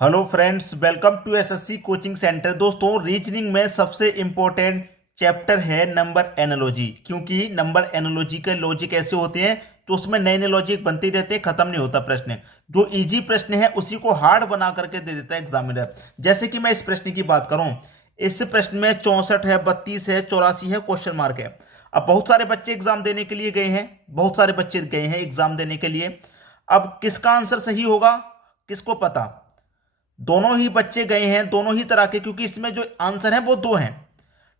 Hello friends, welcome to SSC coaching centre. दोस्तों, reasoning में सबसे इंपॉर्टेंट चैप्टर है नंबर एनालॉजी, क्योंकि नंबर एनालॉजी के लॉजिक ऐसे होते हैं तो उसमें नए नए लॉजिक बनते ही रहते हैं, खत्म नहीं होता प्रश्न। जो इजी प्रश्न है उसी को हार्ड बना करके दे देता है एग्जामिनर। जैसे कि मैं इस प्रश्न की बात करूं, इस प्रश्न में 64 है, 32 है, 84 है, क्वेश्चन मार्क है। अब बहुत सारे बच्चे एग्जाम देने के लिए गए हैं, बहुत सारे बच्चे गए हैं एग्जाम देने के लिए। अब किसका आंसर सही होगा किसको पता। दोनों ही बच्चे गए हैं, दोनों ही तरह के, क्योंकि इसमें जो आंसर है वो दो हैं।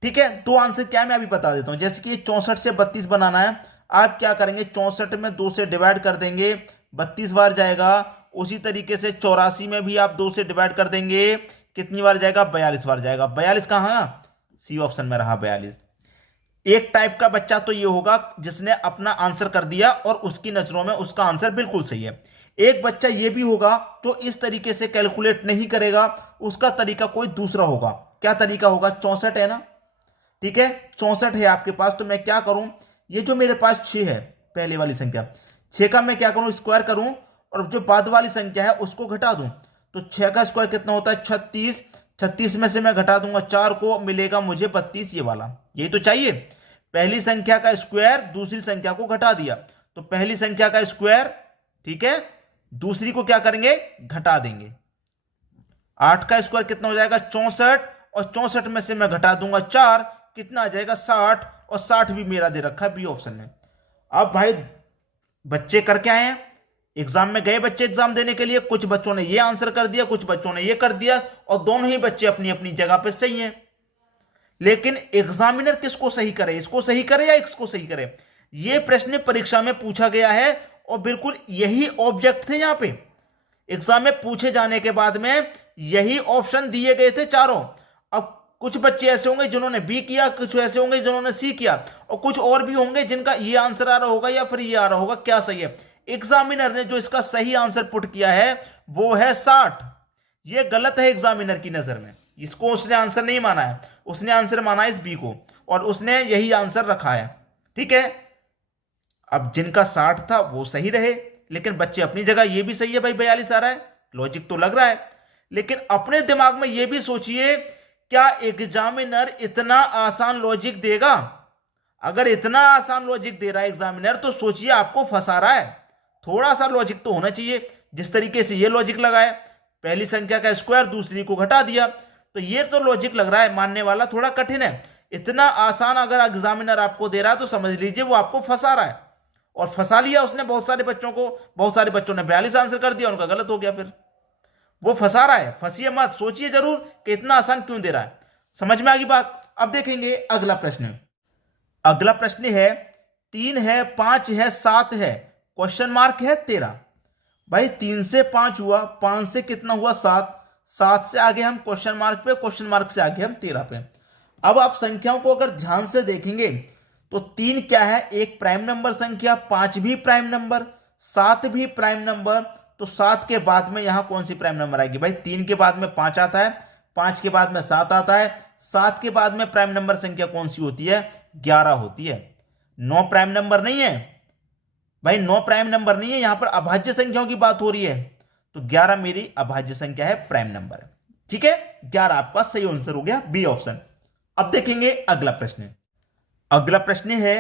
ठीक है, दो आंसर क्या है मैं अभी बता देता हूं। जैसे कि 64 से 32 बनाना है, आप क्या करेंगे, 64 में 2 से डिवाइड कर देंगे, 32 बार जाएगा। उसी तरीके से 84 में भी आप 2 से डिवाइड कर देंगे, कितनी बार जाएगा, 42 बार जाएगा। 42 कहां, सी ऑप्शन में रहा 42। एक टाइप का बच्चा तो ये होगा जिसने अपना आंसर कर दिया और उसकी नजरों में उसका आंसर बिल्कुल सही है। एक बच्चा ये भी होगा जो इस तरीके से कैलकुलेट नहीं करेगा, उसका तरीका कोई दूसरा होगा। क्या तरीका होगा, 64 है ना, ठीक है, 64 है आपके पास, तो मैं क्या करूं, ये जो मेरे पास 6 है, पहले वाली संख्या 6 का मैं क्या करूं, स्क्वायर करूं, और जो बाद वाली संख्या है उसको घटा दूं। तो 6 का स्क्वायर कितना होता है, 36। 36 में से मैं घटा दूंगा 4 को, मिलेगा मुझे 32, ये वाला, यही तो चाहिए। पहली संख्या का स्क्वायर, दूसरी संख्या को घटा दिया, तो पहली संख्या का स्क्वायर, ठीक है, दूसरी को क्या करेंगे, घटा देंगे। 8 का स्क्वायर कितना हो जाएगा, 64, और 64 में से मैं घटा दूंगा 4, कितना आ जाएगा, 60, और 60 भी मेरा दे रखा है बी ऑप्शन में। अब भाई बच्चे कर क्या आए हैं, एग्जाम में गए बच्चे एग्जाम देने के लिए, कुछ बच्चों ने ये आंसर कर दिया, कुछ बच्चों ने ये कर दिया, और दोनों ही बच्चे अपनी अपनी जगह पे सही हैं। लेकिन एग्जामिनर किसको सही करे, इसको सही करे या इसको सही करे, यह प्रश्न परीक्षा में पूछा गया है, और बिल्कुल यही ऑब्जेक्ट थे। यहां पे एग्जाम में पूछे जाने के बाद में यही ऑप्शन दिए गए थे चारों। अब कुछ बच्चे ऐसे होंगे जिन्होंने बी किया, कुछ ऐसे होंगे जिन्होंने सी किया, और कुछ और भी होंगे जिनका ये आंसर आ रहा होगा या फिर ये आ रहा होगा, क्या सही है। एग्जामिनर ने जो इसका सही आंसर पुट किया है वो है 60। ये गलत है एग्जामिनर की नजर में, इसको उसने आंसर नहीं माना है, उसने आंसर माना है इस बी को, और उसने यही आंसर रखा है। ठीक है, अब जिनका 60 था वो सही रहे, लेकिन बच्चे अपनी जगह, ये भी सही है भाई, 42 आ रहा है, लॉजिक तो लग रहा है। लेकिन अपने दिमाग में ये भी सोचिए, क्या एग्जामिनर इतना आसान लॉजिक देगा। अगर इतना आसान लॉजिक दे रहा है एग्जामिनर, तो सोचिए आपको फंसा रहा है। थोड़ा सा लॉजिक तो होना चाहिए। जिस तरीके से ये लॉजिक लगाए, पहली संख्या का स्क्वायर, दूसरी को घटा दिया, तो ये तो लॉजिक लग रहा है मानने वाला, थोड़ा कठिन है। इतना आसान अगर एग्जामिनर आपको दे रहा है तो समझ लीजिए वो आपको फंसा रहा है, और फंसा लिया उसने बहुत सारे बच्चों को। बहुत सारे बच्चों ने 42 आंसर कर दिया, उनका गलत हो गया। फिर वो फंसा रहा है, फंसिए मत, सोचिए जरूर कि इतना आसान क्यों दे रहा है। समझ में आ गई बात। अब देखेंगे अगला प्रश्न। अगला प्रश्न है, 3 है, 5 है, 7 है, क्वेश्चन मार्क है 13। भाई 3 से 5 हुआ, 5 से कितना हुआ, 7, 7 से आगे हम क्वेश्चन मार्क पे, क्वेश्चन मार्क से आगे हम 13 पे। अब आप संख्याओं को अगर ध्यान से देखेंगे तो 3 क्या है, एक प्राइम नंबर संख्या, 5 भी प्राइम नंबर, 7 भी प्राइम नंबर। तो 7 के बाद में यहां कौन सी प्राइम नंबर आएगी, भाई 3 के बाद में 5 आता है, 5 के बाद में 7 आता है, 7 के बाद में प्राइम नंबर संख्या कौन सी होती है, 11 होती है। 9 प्राइम नंबर नहीं है भाई, 9 प्राइम नंबर नहीं है, यहां पर अभाज्य संख्याओं की बात हो रही है, तो 11 मेरी अभाज्य संख्या है, प्राइम नंबर है। ठीक है, 11 आपका सही आंसर हो गया, बी ऑप्शन। अब देखेंगे अगला प्रश्न। अगला प्रश्न है,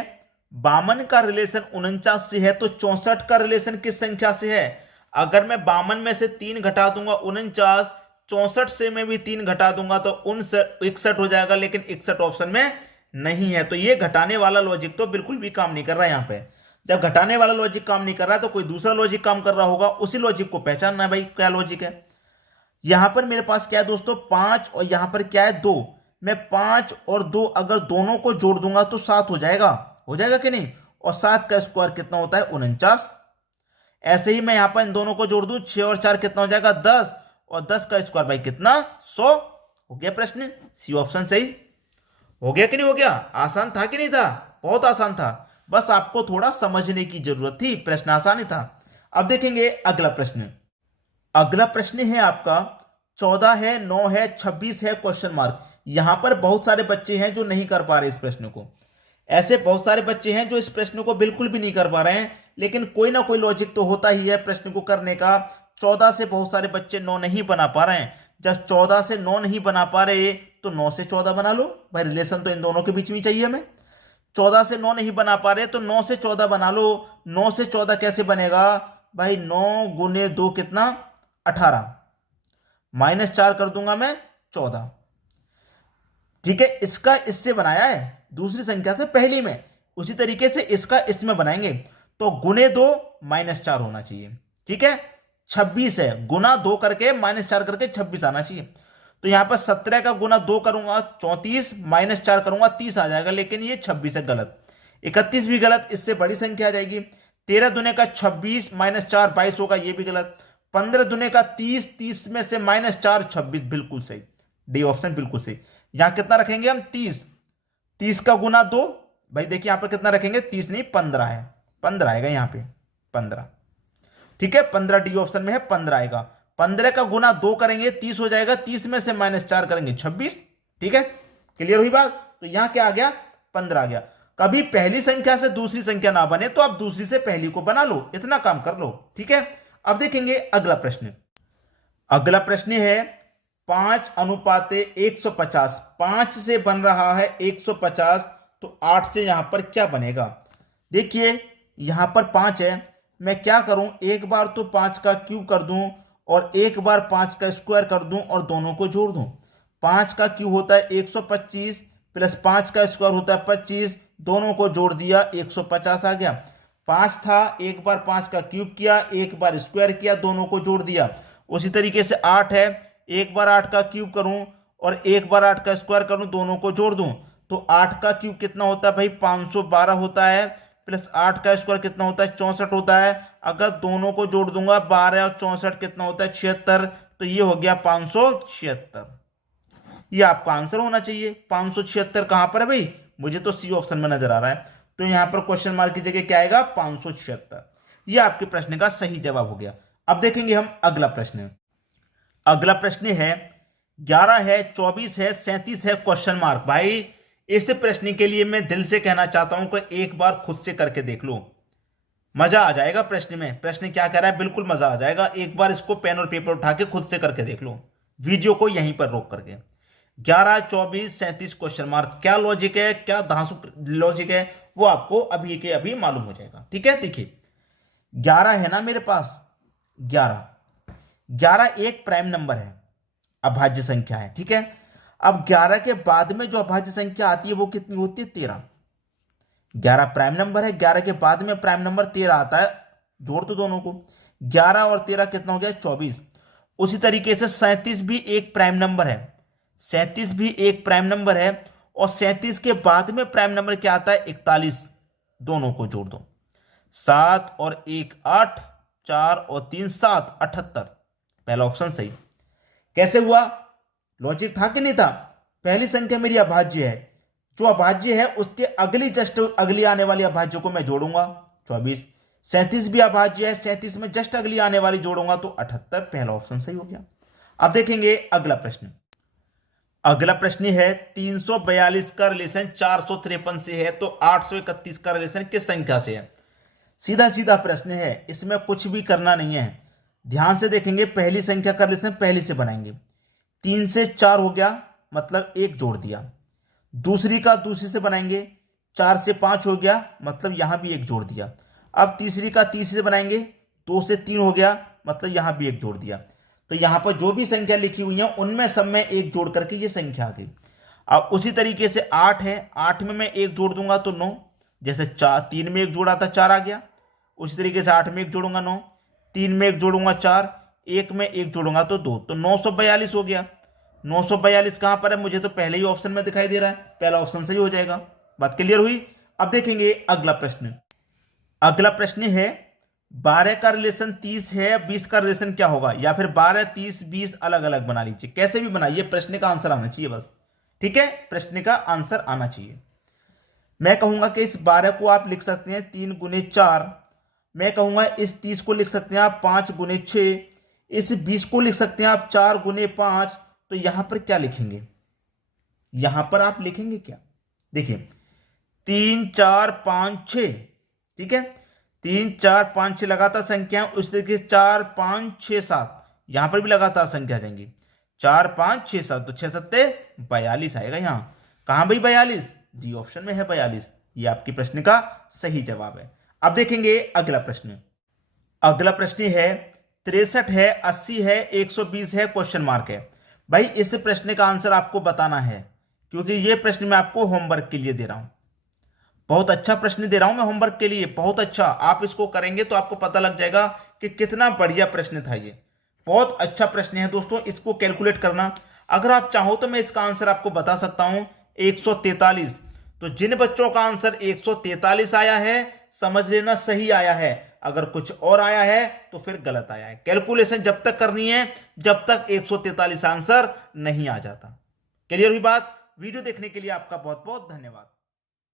52 का रिलेशन 49 से है, तो 64 का रिलेशन किस संख्या से है। अगर मैं 52 में से 3 घटा दूंगा 49, 64 से मैं भी 3 घटा दूंगा तो 61 हो जाएगा, लेकिन 61 ऑप्शन में नहीं है। तो ये घटाने वाला लॉजिक तो बिल्कुल भी काम नहीं कर रहा है। यहां पे जब घटाने वाला लॉजिक काम नहीं कर रहा है तो कोई दूसरा लॉजिक काम कर रहा होगा, उसी लॉजिक को पहचानना है भाई, क्या लॉजिक है। यहां पर मेरे पास क्या है दोस्तों, 5, और यहां पर क्या है, 2। मैं 5 और 2 अगर दोनों को जोड़ दूंगा तो 7 हो जाएगा कि नहीं। और 7 का स्क्वायर कितना होता है, 49। ऐसे ही मैं यहां पर इन दोनों को जोड़ दूं, 6 और 4 कितना हो जाएगा, 10, और 10 का स्क्वायर भाई कितना, 100। हो गया प्रश्न, सी ऑप्शन सही हो गया कि नहीं हो गया। आसान था कि नहीं था, बहुत आसान था, बस आपको थोड़ा समझने की जरूरत थी, प्रश्न आसान ही था। अब देखेंगे अगला प्रश्न। अगला प्रश्न है आपका, 14 है, 9 है, 26 है, क्वेश्चन मार्क। यहां पर बहुत सारे बच्चे हैं जो नहीं कर पा रहे इस प्रश्न को। ऐसे बहुत सारे बच्चे हैं जो इस प्रश्न को बिल्कुल भी नहीं कर पा रहे हैं, लेकिन कोई ना कोई लॉजिक तो होता ही है प्रश्न को करने का। 14 से बहुत सारे बच्चे 9 नहीं बना पा रहे हैं। जब 14 से 9 नहीं बना पा रहे तो 9 से 14 बना लो भाई, रिलेशन तो इन दोनों के बीच में चाहिए हमें। 14 से 9 नहीं बना पा रहे तो 9 से 14 बना लो। 9 से 14 कैसे बनेगा भाई, 9 गुने 2 कितना, 18, -4 कर दूंगा मैं 14। ठीक है, इसका इससे बनाया है दूसरी संख्या से पहली में, उसी तरीके से इसका इसमें बनाएंगे। तो गुने 2 -4 होना चाहिए। ठीक है, 26 है, गुना 2 करके -4 करके 26 आना चाहिए। तो यहां पर 17 का गुना 2 करूंगा 34, -4 करूंगा 30 आ जाएगा, लेकिन ये 26 है, गलत। 31 भी गलत, इससे बड़ी संख्या आ जाएगी। 13 दुने का 26 -4 22 होगा, ये भी गलत। 15 दुने का 30, 30 में से -4 26, बिल्कुल सही, डी ऑप्शन बिल्कुल सही। यहां कितना रखेंगे हम, 30। 30 का गुना 2, भाई देखिए यहां पर कितना रखेंगे, 30 नहीं 15 है, 15 आएगा यहां पे, 15। ठीक है, 15 डी ऑप्शन में है, 15 आएगा। 15 का गुना 2 करेंगे 30 हो जाएगा, 30 में से -4 करेंगे 26। ठीक है, क्लियर हुई बात। तो यहां क्या आ गया, 15 आ गया। कभी पहली संख्या से दूसरी संख्या ना बने तो आप दूसरी से पहली को बना लो, इतना काम कर लो। ठीक है, अब देखेंगे अगला प्रश्न। अगला प्रश्न है 5:150। 5 से बन रहा है 150, तो 8 से यहां पर क्या बनेगा। देखिए यहां पर 5 है, मैं क्या करूं, एक बार तो 5 का क्यूब कर दूं और एक बार 5 का स्क्वायर कर दूं और दोनों को जोड़ दूं। 5 का क्यूब होता है 125 प्लस 5 का स्क्वायर होता है 25, दोनों को जोड़ दिया 150 आ गया। 5 था, एक बार 5 का क्यूब किया, एक बार स्क्वायर किया, दोनों को जोड़ दिया। उसी तरीके से 8 है, एक बार 8 का क्यूब करूं और एक बार 8 का स्क्वायर करूं, दोनों को जोड़ दूं, तो 8 का क्यूब कितना होता है भाई, 512 होता है, प्लस 8 का स्क्वायर कितना होता है, 64 होता है। अगर दोनों को जोड़ दूंगा 12 और 64 कितना होता है, 76, तो ये हो गया 576। ये आपका आंसर होना चाहिए। 576 कहां पर है भाई, मुझे तो सी ऑप्शन में नजर आ रहा है, तो यहां पर क्वेश्चन मार्क की जगह क्या आएगा, 576। ये आपके प्रश्न का सही जवाब हो गया। अब देखेंगे हम अगला प्रश्न। अगला प्रश्न है 11 है, 24 है, 37 है, क्वेश्चन मार्क। भाई इस प्रश्न के लिए मैं दिल से कहना चाहता हूं कि एक बार खुद से करके देख लो, मजा आ जाएगा प्रश्न में। प्रश्न क्या कह रहा है, बिल्कुल मजा आ जाएगा। एक बार इसको पेन और पेपर उठा के खुद से करके देख लो, वीडियो को यहीं पर रोक करके। 11, 24, 37 क्वेश्चन मार्क, क्या लॉजिक है, क्या धांसू लॉजिक है, वो आपको अभी के अभी मालूम हो जाएगा। ठीक है, देखिए 11 है ना मेरे पास, 11 एक प्राइम नंबर है, अभाज्य संख्या है। ठीक है, अब 11 के बाद में जो अभाज्य संख्या आती है वो कितनी होती है, 13। 11 प्राइम नंबर है, 11 के बाद में प्राइम नंबर 13 आता है, जोड़ तो दोनों को, 11 और 13 कितना हो गया, 24। उसी तरीके से 37 भी एक प्राइम नंबर है, 37 भी एक प्राइम नंबर है, और 37 के बाद में प्राइम नंबर क्या आता है, 41। दोनों को जोड़ दो, 7 और 1 8, 4 और 3 7, 78। पहला ऑप्शन सही। कैसे हुआ, लॉजिक था कि नहीं था। पहली संख्या मेरी अभाज्य है, जो अभाज्य है उसके अगली जस्ट अगली आने वाली अभाज्य को मैं जोड़ूंगा, 24। 37 भी अभाज्य है, 37 में जस्ट अगली आने वाली जोड़ूंगा तो 78। पहला ऑप्शन सही हो गया। अब देखेंगे अगला प्रश्न। अगला प्रश्न है 342 का रिलेशन 453 से है, तो 831 का रिलेशन किस संख्या से है। सीधा सीधा प्रश्न है, इसमें कुछ भी करना नहीं है। ध्यान से देखेंगे, पहली संख्या का रिलेशन पहली से बनाएंगे। 3 से 4 हो गया, मतलब 1 जोड़ दिया। दूसरी का दूसरी से बनाएंगे, 4 से 5 हो गया, मतलब यहां भी 1 जोड़ दिया। अब तीसरी का तीसरी से बनाएंगे, 2 से 3 हो गया, मतलब यहां भी 1 जोड़ दिया। तो यहां पर जो भी संख्या लिखी हुई है उनमें सब में 1 जोड़ करके ये संख्या आ गई। अब उसी तरीके से 8 है, 8 में मैं 1 जोड़ दूंगा तो 9, जैसे 3 में 1 जोड़ा था 4 आ गया। उसी तरीके से 8 में 1 जोड़ूंगा 9, 3 में 1 जोड़ूंगा 4, 1 में 1 जोड़ूंगा तो 2, तो 942 हो गया। 942 कहां पर है, मुझे तो पहले ही ऑप्शन में दिखाई दे रहा है, पहला ऑप्शन सही हो जाएगा। बात क्लियर हुई। अब देखेंगे अगला प्रश्न। अगला प्रश्न है 12 का रिलेशन 30 है, 20 का रिलेशन क्या होगा, या फिर 12 30 20 अलग अलग बना लीजिए, कैसे भी बनाइए, प्रश्न का आंसर आना चाहिए बस। ठीक है, प्रश्न का आंसर आना चाहिए। मैं कहूंगा कि इस 12 को आप लिख सकते हैं 3 गुने 4, मैं कहूंगा इस 30 को लिख सकते हैं आप 5 गुने 6, इस 20 को लिख सकते हैं आप 4 गुने 5। तो यहां पर क्या लिखेंगे, यहां पर आप लिखेंगे क्या, देखिए 3 4 5 6। ठीक है, 3 4 5 6 लगातार संख्या, उस तरीके से 4 5 6 7 यहां पर भी लगातार संख्या आ जाएंगी। 4 5 6 7 तो 6 सत्ते 42 आएगा। यहाँ कहां भाई 42? डी ऑप्शन में है 42। ये आपके प्रश्न का सही जवाब है। अब देखेंगे अगला प्रश्न। अगला प्रश्न है 63 है, 80 है, 120 है, क्वेश्चन मार्क है। भाई इस प्रश्न का आंसर आपको बताना है, क्योंकि ये प्रश्न मैं आपको होमवर्क के लिए दे रहा हूं। बहुत अच्छा प्रश्न दे रहा हूं मैं होमवर्क के लिए, बहुत अच्छा। आप इसको करेंगे तो आपको पता लग जाएगा कि कितना बढ़िया प्रश्न था ये। बहुत अच्छा प्रश्न है दोस्तों, इसको कैलकुलेट करना। अगर आप चाहो तो मैं इसका आंसर आपको बता सकता हूं 143। तो जिन बच्चों का आंसर 143 आया है समझ लेना सही आया है, अगर कुछ और आया है तो फिर गलत आया है। कैलकुलेशन जब तक करनी है जब तक 143 आंसर नहीं आ जाता। क्लियर हुई बात? वीडियो देखने के लिए आपका बहुत बहुत धन्यवाद।